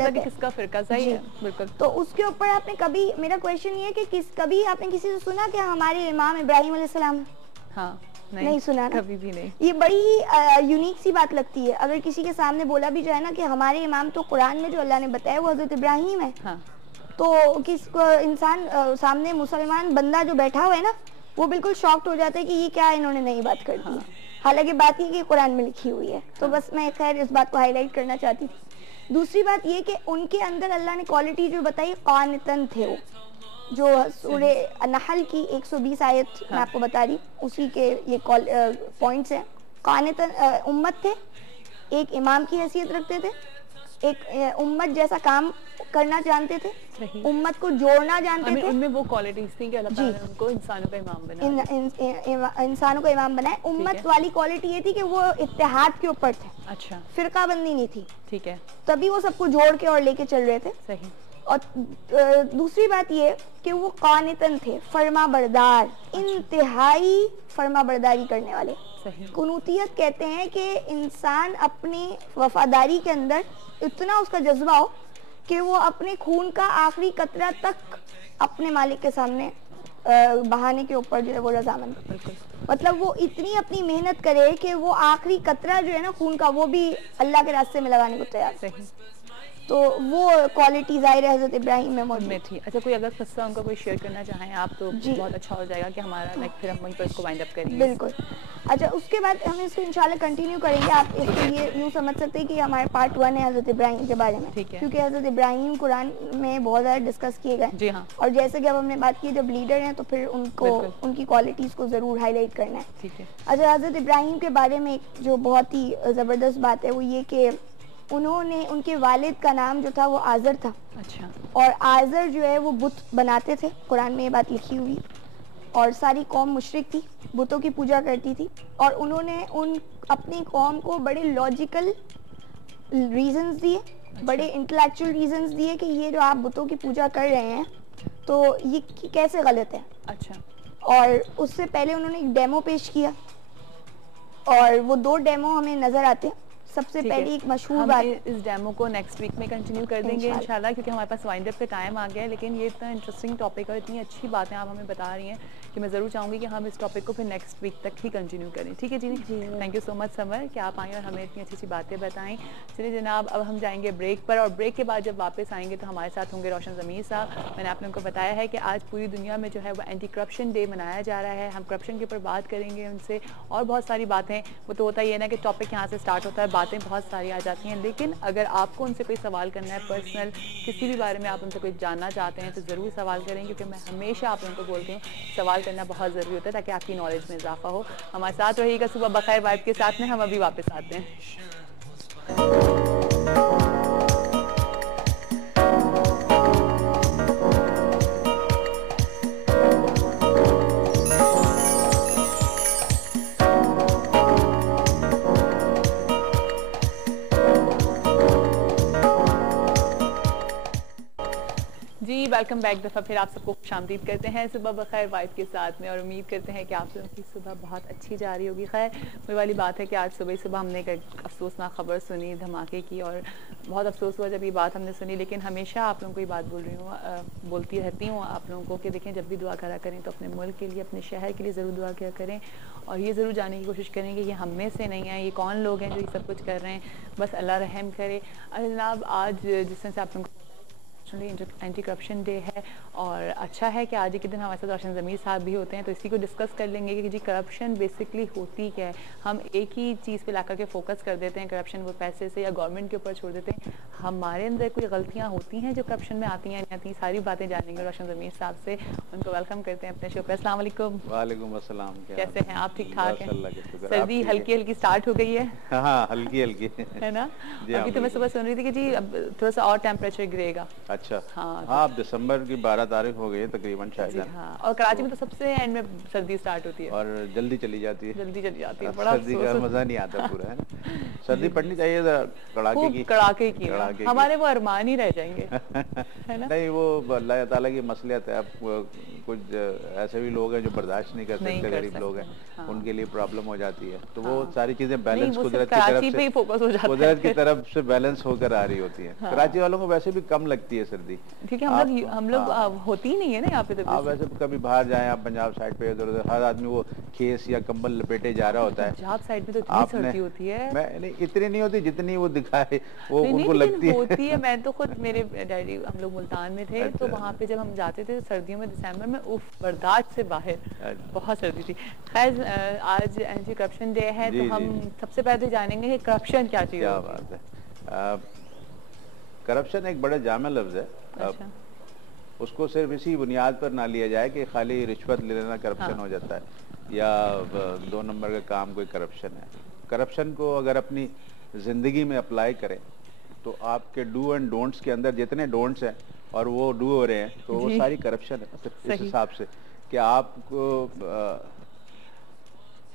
कि किसका फिरका सही है। बिल्कुल। तो उसके ऊपर आपने कभी, मेरा क्वेश्चन ये है कि कभी आपने किसी से सुना कि हमारे इमाम इब्राहिम अलैहिस्सलाम? हाँ, नहीं सुना ना? कभी भी नहीं। ये बड़ी ही यूनिक सी बात लगती है। अगर किसी के सामने बोला भी जाए ना कि हमारे इमाम तो कुरान में जो अल्लाह ने बताया वो हजरत इब्राहिम है, हाँ। तो किस इंसान सामने मुसलमान बंदा जो बैठा हुआ है ना, वो बिल्कुल शॉक्ड हो जाता है कि ये क्या इन्होंने नई बात कर दी। हालांकि बात ये कि कुरान में लिखी हुई है। तो बस मैं खैर इस बात को हाईलाइट करना चाहती थी। दूसरी बात ये कि उनके अंदर अल्लाह ने क्वालिटी जो बताई, कानितन थे वो, जो सूरे नहल की 120 आयत मैं आपको बता रही, उसी के ये पॉइंट्स हैं। कानितन उम्मत थे, एक इमाम की हैसियत रखते थे, एक उम्मत जैसा काम करना जानते थे, उम्मत को जोड़ना जानते थे। उनमें वो क्वालिटीज थी कि अल्लाह ताला ने उनको इंसानों का इमाम बनाया, इंसानों का इमाम बनाया। उम्मत वाली क्वालिटी ये थी कि वो इत्तेहाद के ऊपर थे। अच्छा। फिरकाबंदी नहीं थी। ठीक है। तभी वो सबको जोड़ के और लेके चल रहे थे। सही। और दूसरी बात ये कि वो कानितन थे, फर्मा बरदार, इंतहाई फर्मा बरदारी करने वाले। कुनूतियत कहते हैं कि इंसान अपनी वफादारी के अंदर इतना उसका जज्बा हो कि वो अपने खून का आखिरी कतरा तक अपने मालिक के सामने बहाने के ऊपर जो है वो रजामंद। मतलब वो इतनी अपनी मेहनत करे कि वो आखिरी कतरा जो है ना खून का, वो भी अल्लाह के रास्ते में लगाने को तैयार। तो वो क्वालिटी ज़ाहिर है हज़रत इब्राहिम में मौजूद थी। अच्छा, कोई अगर किस्सा उनका कोई शेयर करना चाहें आप तो बहुत अच्छा हो जाएगा कि हमारा फिर हम वहीं पर इसको वाइंड अप करेंगे। बिल्कुल। अच्छा, उसके बाद हम इसको इंशाल्लाह कंटिन्यू करेंगे। आप इसको ये यूँ समझ सकते हैं कि हमारे पार्ट 1 है हज़रत इब्राहिम के बारे में, क्योंकि हज़रत इब्राहिम कुरान में बहुत ज़्यादा डिस्कस किए गए। जी हाँ। और जैसे कि अब हमने बात की, जब लीडर हैं तो फिर उनको उनकी क्वालिटीज़ को ज़रूर हाईलाइट करना है। ठीक है। अच्छा, हज़रत इब्राहिम के बारे में जो बहुत ही ज़बरदस्त बात है वो ये कि उन्होंने, उनके वालिद का नाम जो था वो आज़र था। अच्छा। और आज़र जो है वो बुत बनाते थे, कुरान में ये बात लिखी हुई। और सारी कौम मुशरिक थी, बुतों की पूजा करती थी। और उन्होंने अपनी कौम को बड़े लॉजिकल रीजंस दिए, बड़े इंटेलेक्चुअल रीजंस दिए कि ये जो आप बुतों की पूजा कर रहे हैं तो ये कैसे गलत है। अच्छा। और उससे पहले उन्होंने एक डेमो पेश किया, और वो 2 डेमो हमें नजर आते हैं। सबसे पहले एक मशहूर बात, इस डेमो को नेक्स्ट वीक में कंटिन्यू कर देंगे इंशाल्लाह, क्योंकि हमारे पास वाइंड अप पे टाइम आ गया है। लेकिन ये इतना इंटरेस्टिंग टॉपिक और इतनी अच्छी बातें आप हमें बता रही हैं कि मैं ज़रूर चाहूँगी कि हम इस टॉपिक को फिर नेक्स्ट वीक तक ही कंटिन्यू करें। ठीक है जी? Thank you so much Samar कि आप आई और हमें इतनी अच्छी अच्छी बातें बताएं। चलिए जनाब, अब हम जाएंगे ब्रेक पर, और ब्रेक के बाद जब वापस आएंगे तो हमारे साथ होंगे रोशन ज़मीर साहब। मैंने आप लोगों को बताया है कि आज पूरी दुनिया में जो है वो एंटी करप्शन डे मनाया जा रहा है। हम करप्शन के ऊपर बात करेंगे उनसे, और बहुत सारी बातें। वो तो होता ही है ना कि टॉपिक यहाँ से स्टार्ट होता है, बातें बहुत सारी आ जाती हैं, लेकिन अगर आपको उनसे कोई सवाल करना है पर्सनल, किसी भी बारे में आप उनसे कोई जानना चाहते हैं तो ज़रूर सवाल करें, क्योंकि मैं हमेशा आप उनको बोलती हूँ सवाल करना बहुत ज़रूरी होता है ताकि आपकी नॉलेज में इजाफा हो। हमारे साथ रहिएगा सुबह बखैर वाइब के साथ में। हम अभी वापस आते हैं। जी वेलकम बैक। दफ़ा फिर आप सबको खुशामदीद करते हैं सुबह बखैर वाइफ के साथ में, और उम्मीद करते हैं कि आप लोगों की सुबह बहुत अच्छी जा रही होगी। खैर वही वाली बात है कि आज सुबह सुबह हमने एक अफसोसनाक खबर सुनी धमाके की, और बहुत अफसोस हुआ जब ये बात हमने सुनी। लेकिन हमेशा आप लोगों को ये बात बोलती रहती हूँ आप लोगों को कि देखें, जब भी दुआ करा करें तो अपने मुल्क के लिए, अपने शहर के लिए ज़रूर दुआ किया करें, और ये ज़रूर जानने की कोशिश करें कि ये हम में से नहीं है, ये कौन लोग हैं जो ये सब कुछ कर रहे हैं। बस अल्लाह रहम करे। जनाब, आज जिस तरह से आप लोगों को एंटी करप्शन डे है, और अच्छा है कि आज के दिन हमारे साथ रोशन ज़मीर साहब भी होते हैं, तो इसी को डिस्कस कर लेंगे कि जी करप्शन बेसिकली होती क्या है। हम एक ही चीज़ पे ला करके फोकस कर देते हैं, करप्शन, वो पैसे से या गवर्नमेंट के ऊपर छोड़ देते हैं। हमारे अंदर कोई गलतियाँ होती हैं जो करप्शन में आती हैं, नहीं आती, सारी बातें जानेंगे रोशन ज़मीर साहब से। उनको वेलकम करते हैं अपने शो पर। अस्सलाम वालेकुम। वालेकुम अस्सलाम। कैसे हैं आप? ठीक ठाक हैं? सर्दी हल्की हल्की स्टार्ट हो गई है। हाँ, हल्की हल्की है ना? अभी तो मैं सुबह सुन रही थी कि जी अब थोड़ा सा और टेम्परेचर गिरेगा। अच्छा हाँ हाँ, अब दिसंबर की 12 तारीख हो गई है तकरीबन शायद। हाँ, और कराची में तो सबसे एंड में सर्दी स्टार्ट होती है और जल्दी चली जाती है, जल्दी चली जाती है, बड़ा सर्दी का मजा नहीं आता पूरा, है ना। सर्दी पड़नी चाहिए कड़ाके खूब की, कड़ाके की ना। कड़ाके की। हमारे वो अरमान ही रह जाएंगे है ना। नहीं, वो अल्लाह ताला की मसलियत है। अब कुछ ऐसे भी लोग हैं जो बर्दाश्त नहीं करते, नहीं इतने कर गरीब लोग हैं, सकते, हाँ। उनके लिए प्रॉब्लम हो जाती है। तो वो हाँ। सारी चीजें नहीं, बैलेंस वो सिर्फ कुदरत की कराची तरफ पे ही फोकस हो से, जाता है कुदरत की तरफ से बैलेंस होकर आ रही होती है। हाँ। कराची वालों को वैसे भी कम लगती है सर्दी, क्योंकि हम लोग होती ही नहीं है ना यहाँ पे तो आप वैसे कभी बाहर जाएं, आप पंजाब साइड पे इधर उधर, हर आदमी वो खेस या कंबल लपेटे जा रहा होता है। पंजाब साइड में तो इतनी सर्दी होती है। मैं नहीं, इतनी नहीं होती जितनी वो दिखाए, वो नहीं, उनको नहीं, लगती होती है। मैं तो खुद, मेरे डैडी, हम लोग मुल्तान में थे, तो अच्छा। वहाँ पे जब हम जाते थे सर्दियों में दिसंबर में, उफ, बर्दाश्त से बाहर, अच्छा। बहुत सर्दी थी। खैर, आज एंटी करप्शन डे है, तो जी, हम जी। सबसे पहले तो जानेंगे कि करप्शन क्या चीज़ क्या होती है। बात है। करप्शन एक बड़ा जामा लफ्ज है। अच्छा। उसको सिर्फ इसी बुनियाद पर ना लिया जाए कि खाली रिश्वत ले लेना करप्शन हाँ। हो जाता है, या 2 नंबर का काम कोई करप्शन है। करप्शन को अगर अपनी जिंदगी में अप्लाई करें तो आपके डू एंड डोंट्स के अंदर जितने डोंट्स हैं और वो डू हो रहे हैं, तो वो जी। सारी करप्शन है। सिर्फ इस सही। हिसाब से कि आपको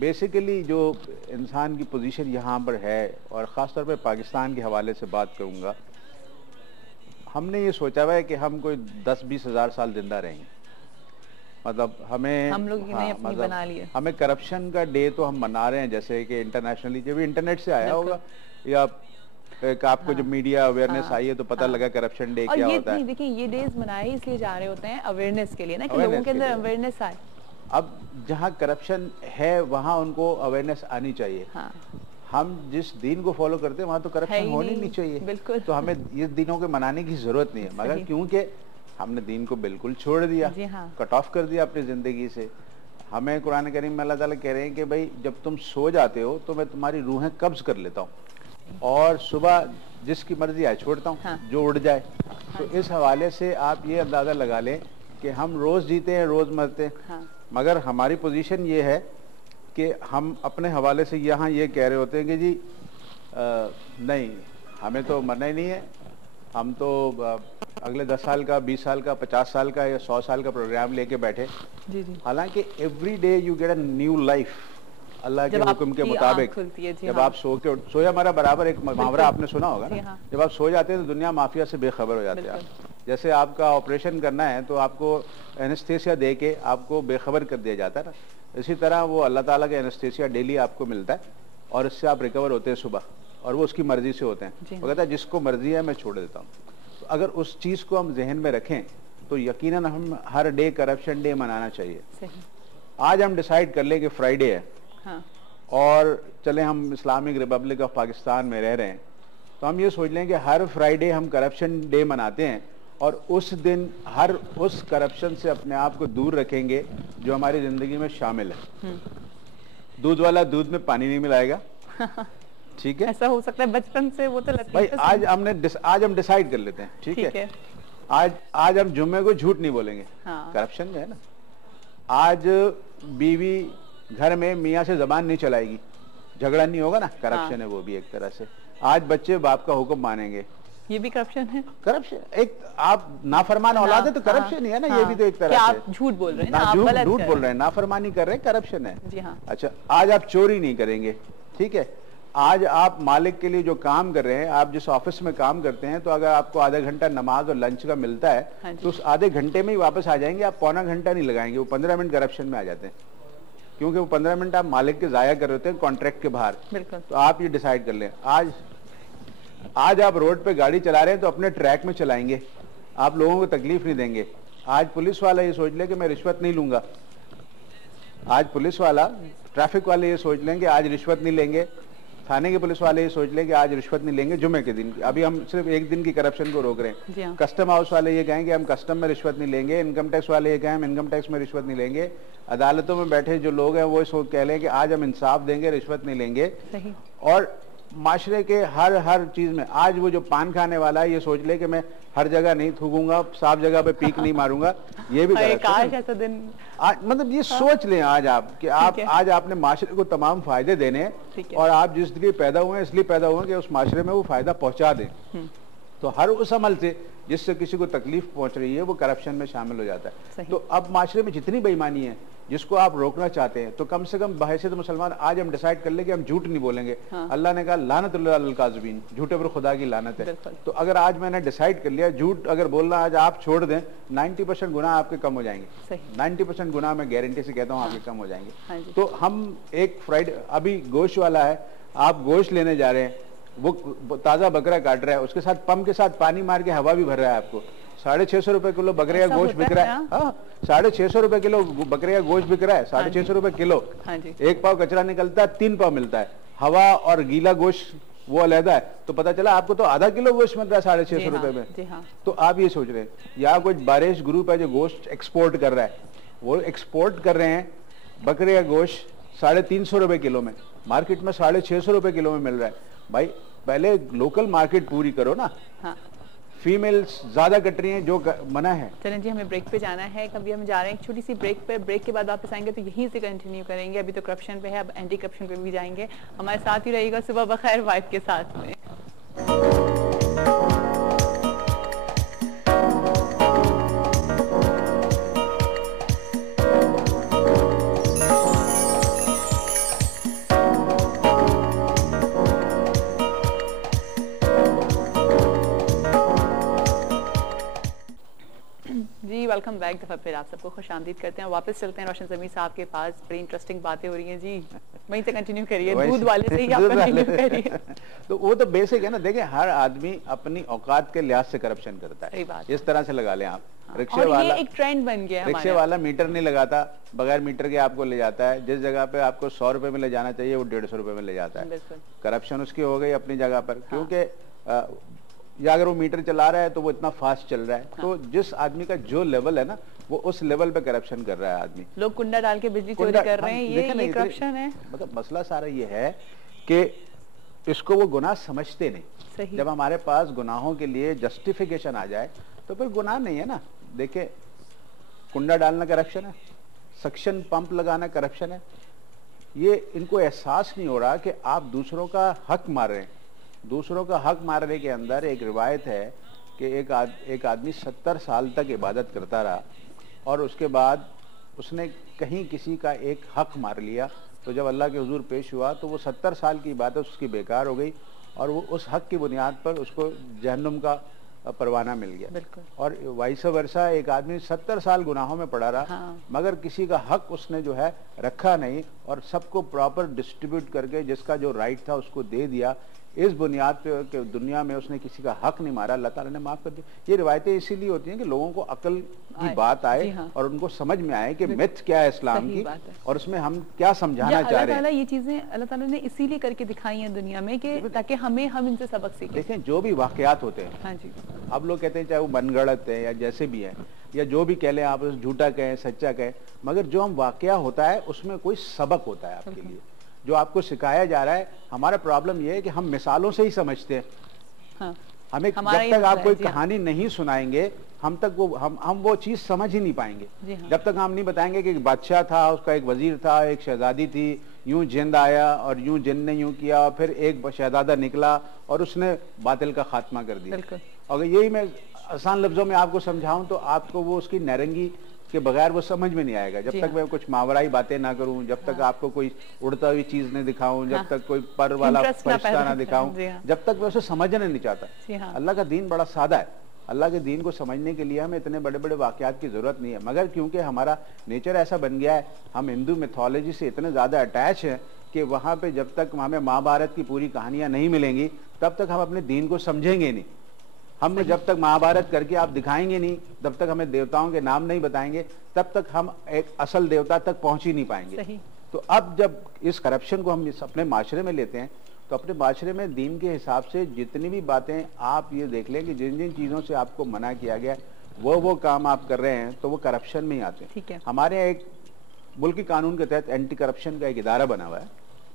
बेसिकली जो इंसान की पोजीशन यहाँ पर है, और ख़ासतौर पे पाकिस्तान के हवाले से बात करूँगा, हमने ये सोचा हुआ है कि हम कोई 10-20 हज़ार साल जिंदा रहेंगे। मतलब हम लोग इन्हें अपनी मतलब बना लिए। हमें करप्शन का डे तो हम मना रहे हैं, जैसे कि इंटरनेशनली, जब इंटरनेट से आया होगा या एक आपको जब मीडिया अवेयरनेस आई है तो पता लगा करप्शन डे क्या होता है। देखिए, ये डेज मनाए इसलिए जा रहे होते हैं अवेयरनेस के लिए ना, कि लोगों Awareness के अंदर के लिए। अवेयरनेस आए। अब जहाँ करप्शन है वहाँ उनको अवेयरनेस आनी चाहिए। हाँ। हम जिस दीन को फॉलो करते हैं वहाँ तो है करप्शन ही होनी नहीं, नहीं चाहिए। बिल्कुल। तो हमें ये दिनों के मनाने की जरूरत नहीं है, मगर सही। क्योंकि हमने दीन को बिल्कुल छोड़ दिया, जी हाँ। कट ऑफ कर दिया अपनी जिंदगी से। हमें कुरान करीम में अल्लाह ताला कह रहे हैं कि भाई जब तुम सो जाते हो तो मैं तुम्हारी रूहें कब्ज कर लेता हूँ, और सुबह जिसकी मर्जी आए छोड़ता हूँ, हाँ। जो उड़ जाए। तो इस हवाले से आप ये अंदाजा लगा लें कि हम रोज जीते हैं, रोज मरते हैं। हाँ। मगर हमारी पोजीशन ये है कि हम अपने हवाले से यहाँ ये कह रहे होते हैं कि जी नहीं, हमें तो मरना ही नहीं है, हम तो अगले 10 साल का, 20 साल का, 50 साल का या 100 साल का प्रोग्राम लेके बैठे। जी जी। हालांकि every day you get a new life Allah के हुक्म के मुताबिक। जब आप सोया हमारा बराबर, एक मुहावरा आपने सुना होगा ना, हाँ। जब आप सो जाते हैं तो दुनिया माफिया से बेखबर हो जाते हैं आप। जैसे आपका ऑपरेशन करना है तो आपको एनेस्थेसिया दे के आपको बेखबर कर दिया जाता है ना, इसी तरह वो अल्लाह ताला का एनेस्थेसिया डेली आपको मिलता है और इससे आप रिकवर होते हैं सुबह, और वो उसकी मर्जी से होते हैं। वो कहता है जिसको मर्जी है मैं छोड़ देता हूँ। तो अगर उस चीज़ को हम जहन में रखें तो यकीनन हम हर डे करप्शन डे मनाना चाहिए। सही। आज हम डिसाइड कर लें कि फ्राइडे है, हाँ। और चले हम इस्लामिक रिपब्लिक ऑफ पाकिस्तान में रह रहे हैं, तो हम ये सोच लें कि हर फ्राइडे हम करप्शन डे मनाते हैं, और उस दिन हर उस करप्शन से अपने आप को दूर रखेंगे जो हमारी जिंदगी में शामिल है। दूध वाला दूध में पानी नहीं मिलाएगा, ठीक है। ऐसा हो सकता है बचपन से वो तो लगता भाई है। आज हम डिसाइड कर लेते हैं, ठीक है। आज हम जुम्मे को झूठ नहीं बोलेंगे। हाँ। करप्शन में है ना। आज बीवी घर में मियाँ से जबान नहीं चलाएगी, झगड़ा नहीं होगा ना, करप्शन हाँ। है वो भी एक तरह से। आज बच्चे बाप का हुक्म मानेंगे, ये भी करप्शन है। करप्शन एक, आप नाफरमान औलाद है तो करप्शन ही है ना। ये भी तो एक तरह से आप झूठ बोल रहे हैं ना, आप गलत झूठ कर बोल रहे हैं, नाफरमानी कर रहे हैं, करप्शन है। जी हाँ। अच्छा, आज आप चोरी नहीं करेंगे, ठीक है। आज आप मालिक के लिए जो काम कर रहे हैं, आप जिस ऑफिस में काम करते हैं, तो अगर आपको आधा घंटा नमाज और लंच का मिलता है, हाँ तो उस आधे घंटे में ही वापस आ जाएंगे, आप पौना घंटा नहीं लगाएंगे, वो 15 मिनट करप्शन में आ जाते हैं, क्योंकि वो 15 मिनट आप मालिक के जाया कर रहे होते हैं कॉन्ट्रैक्ट के बाहर। बिल्कुल। तो आप ये डिसाइड कर लें, आज आप रोड पे गाड़ी चला रहे हैं तो अपने ट्रैक में चलाएंगे, आप लोगों को तकलीफ नहीं देंगे। आज पुलिस वाला ये सोच ले कि मैं रिश्वत नहीं लूंगा, आज पुलिस वाला, ट्रैफिक वाले ये सोच लें कि आज रिश्वत नहीं लेंगे, थाने के पुलिस वाले ये सोच लें कि आज रिश्वत नहीं लेंगे जुम्मे के दिन। अभी हम सिर्फ एक दिन की करप्शन को रोक रहे हैं। कस्टम हाउस वाले ये कहेंगे हम कस्टम में रिश्वत नहीं लेंगे, इनकम टैक्स वाले ये कहें हम इनकम टैक्स में रिश्वत नहीं लेंगे, अदालतों में बैठे जो लोग हैं वो सोच कह लें कि आज हम इंसाफ देंगे, रिश्वत नहीं लेंगे। सही। और माशरे के हर चीज में आज वो जो पान खाने वाला है ये सोच ले कि मैं हर जगह नहीं थूकूंगा, साफ जगह पे पीक नहीं मारूंगा, ये भी काश ऐसा दिन। मतलब ये सोच लें आज आप कि आप आज आपने माशरे को तमाम फायदे देने, और आप जिस लिए पैदा हुए हैं इसलिए पैदा हुए कि उस माशरे में वो फायदा पहुंचा दें। तो हर उस अमल से जिससे किसी को तकलीफ पहुंच रही है वो करप्शन में शामिल हो जाता है। तो अब माशरे में जितनी बेईमानी है जिसको आप रोकना चाहते हैं, तो कम से कम बहैसियत मुसलमान आज हम डिसाइड कर ले कि हम झूठ नहीं बोलेंगे। अल्लाह ने कहा लानतुल्लाह अलल काज़िबीन, झूठे पर खुदा की लानत है। तो अगर आज मैंने डिसाइड कर लिया झूठ अगर बोलना आज आप छोड़ दें, 90% गुनाह आपके कम हो जाएंगे। 90% गुनाह मैं गारंटी से कहता हूँ आपके कम हो जाएंगे। तो हम एक फ्राइडे अभी गोश्त वाला है, आप गोश्त लेने जा रहे हैं, वो ताजा बकरा काट रहा है, उसके साथ पंप के साथ पानी मार के हवा भी भर रहा है आपको। 650 रुपए किलो बकरे का गोश्त बिक रहा है। हाँ, 650 रुपए किलो बकरे का गोश्त बिक रहा है, 650 रुपए किलो। एक पाव कचरा निकलता है, 3 पाव मिलता है। हवा और गीला गोश्त वो अलहदा है। तो पता चला आपको तो आधा किलो गोश्त मिल रहा है 650 रुपए में। तो आप ये सोच रहे हैं या कुछ बारिश ग्रुप है जो गोश्त एक्सपोर्ट कर रहा है, वो एक्सपोर्ट कर रहे हैं बकरे का गोश्त 350 रुपए किलो में, मार्केट में 650 रुपए किलो में मिल रहा है। भाई पहले लोकल मार्केट पूरी करो ना। फीमेल्स ज्यादा कट रही हैं जो मना है। चलें जी, हमें ब्रेक पे जाना है। कभी हम जा रहे हैं एक छोटी सी ब्रेक पे, ब्रेक के बाद वापस आएंगे तो यहीं से कंटिन्यू करेंगे। अभी तो करप्शन पे है, अब एंटी करप्शन पे भी जाएंगे। हमारे साथ ही रहिएगा सुबह बखैर वाइफ के साथ में। Welcome back. दफा फिर आप सबको खुशामदीद करते हैं। वापस चलते हैं रोशन ज़मीर साहब के पास। बड़ी इंटरेस्टिंग बातें हो रही हैं जी, वहीं से कंटिन्यू करिए, दूध वाले से ही आप कंटिन्यू करिए। तो वो तो बेसिक है ना। देखिए हर आदमी अपनी औकात के लिहाज से करप्शन करता है। सही बात। इस तरह से लगा लें आप। रिक्शे वाला एक ट्रेंड बन गया है। रिक्शे वाला मीटर नहीं लगाता, बगैर मीटर के आपको ले जाता है। जिस जगह पे आपको 100 रुपए में ले जाना चाहिए वो 150 रुपए में ले जाता है। करप्शन उसकी हो गई अपनी जगह पर, क्योंकि या अगर वो मीटर चला रहा है तो वो इतना फास्ट चल रहा है। तो जिस आदमी का जो लेवल है ना वो उस लेवल पे करप्शन कर रहा है आदमी। लोग कुंडा डाल के बिजली चोरी कर रहे हैं, ये करप्शन है। मतलब मसला सारा ये है कि इसको वो गुनाह समझते नहीं। जब हमारे पास गुनाहों के लिए जस्टिफिकेशन आ जाए तो फिर गुनाह नहीं है ना। देखिए कुंडा डालना करप्शन है, सक्शन पंप लगाना करप्शन है। ये इनको एहसास नहीं हो रहा कि आप दूसरों का हक मार रहे हैं। दूसरों का हक मारने के अंदर एक रिवायत है कि एक आदमी 70 साल तक इबादत करता रहा और उसके बाद उसने कहीं किसी का एक हक मार लिया, तो जब अल्लाह के हुजूर पेश हुआ तो वो 70 साल की इबादत उसकी बेकार हो गई और वो उस हक की बुनियाद पर उसको जहन्नुम का परवाना मिल गया। और वाइस वर्सा एक आदमी 70 साल गुनाहों में पड़ा रहा, मगर किसी का हक उसने जो है रखा नहीं और सबको प्रॉपर डिस्ट्रीब्यूट करके जिसका जो राइट था उसको दे दिया। इस बुनियाद पे कि दुनिया में उसने किसी का हक नहीं मारा, अल्लाह ताला ने माफ कर दिया। ये रिवायतें इसीलिए होती हैं कि लोगों को अकल की बात आए और उनको समझ में आए कि मिथ क्या है इस्लाम की और उसमें हम क्या समझाना चाह रहे हैं। ये चीजें अल्लाह ताला ने इसीलिए करके दिखाई हैं दुनिया में कि ताकि हम इनसे सबक सीखें। देखें जो भी वाकयात होते हैं, हाँ जी, अब लोग कहते हैं चाहे वो मनगढ़ंत है या जैसे भी है या जो भी कह लें आप, झूठा कहें सच्चा कहें, मगर जो हम वाकया होता है उसमें कोई सबक होता है आपके लिए जो आपको सिखाया जा रहा है। हमारा प्रॉब्लम यह है कि हम मिसालों से ही समझते हैं। हाँ, हमें जब तक आप कोई कहानी नहीं सुनाएंगे हम वो चीज समझ ही नहीं पाएंगे। हाँ। जब तक हम नहीं बताएंगे कि एक बादशाह था, उसका एक वजीर था, एक शहजादी थी, यूं जिंद आया और यूं जिन ने यूं किया, फिर एक शहजादा निकला और उसने बातिल का खात्मा कर दिया। अगर यही मैं आसान लफ्जों में आपको समझाऊं तो आपको वो उसकी नारंगी के बगैर वो समझ में नहीं आएगा। जब तक मैं कुछ मावराई बातें ना करूं, जब तक आपको कोई उड़ता हुई चीज नहीं दिखाऊं, जब तक कोई पर वाला फरिश्ता ना दिखाऊं, जब तक मैं उसे समझना नहीं चाहता। अल्लाह का दीन बड़ा सादा है। अल्लाह के दीन को समझने के लिए हमें इतने बड़े बड़े वाकयात की जरूरत नहीं है, मगर क्योंकि हमारा नेचर ऐसा बन गया है, हम हिंदू मिथोलॉजी से इतने ज्यादा अटैच हैं कि वहां पे जब तक हमें महाभारत की पूरी कहानियां नहीं मिलेंगी तब तक हम अपने दीन को समझेंगे नहीं। हमने जब तक महाभारत करके आप दिखाएंगे नहीं, तब तक हमें देवताओं के नाम नहीं बताएंगे, तब तक हम एक असल देवता तक पहुंच ही नहीं पाएंगे। तो अब जब इस करप्शन को हम अपने माशरे में लेते हैं तो अपने माशरे में दीन के हिसाब से जितनी भी बातें आप ये देख लें कि जिन जिन चीजों से आपको मना किया गया वो काम आप कर रहे हैं तो वो करप्शन में ही आते हैं। हमारे यहाँ एक मुल्की कानून के तहत एंटी करप्शन का एक इदारा बना हुआ है,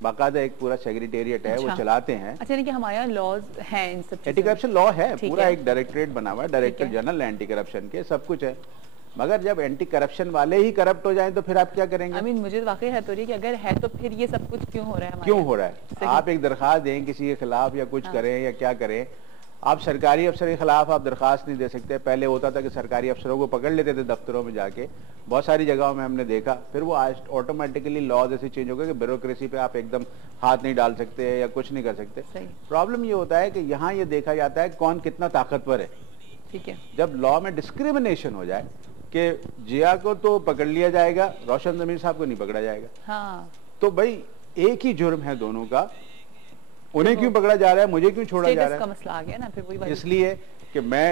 बाकायदा एक पूरा सेक्रेटेरिएट है। वो चलाते हैं। अच्छा, यानी कि हमारे यहाँ लॉज हैं इन सब एंटी करप्शन लॉ है, पूरा एक डायरेक्टरेट बना हुआ है, डायरेक्टर जनरल एंटी करप्शन के, सब कुछ है। मगर जब एंटी करप्शन वाले ही करप्ट हो जाएं तो फिर आप क्या करेंगे? मुझे वाकई है तो कि अगर है तो फिर ये सब कुछ क्यों हो रहा है? क्यों हो रहा है? आप एक दरखास्त दें किसी के खिलाफ या कुछ करें या क्या करें, आप सरकारी अफसर के खिलाफ आप दरखास्त नहीं दे सकते। पहले होता था कि सरकारी अफसरों को पकड़ लेते थे दफ्तरों में जाके, बहुत सारी जगहों में हमने देखा। फिर वो ऑटोमेटिकली लॉज ऐसे चेंज हो गए कि ब्यूरोक्रेसी पे आप एकदम हाथ नहीं डाल सकते या कुछ नहीं कर सकते। प्रॉब्लम ये होता है कि यहाँ ये देखा जाता है कौन कितना ताकतवर है। ठीक है, जब लॉ में डिस्क्रिमिनेशन हो जाए कि जिया को तो पकड़ लिया जाएगा, रोशन जमीर साहब को नहीं पकड़ा जाएगा, हाँ, तो भाई एक ही जुर्म है दोनों का, उन्हें क्यों पकड़ा जा रहा है, मुझे क्यों छोड़ा जा रहा है? का मसला आ गया ना फिर वही इसलिए कि मैं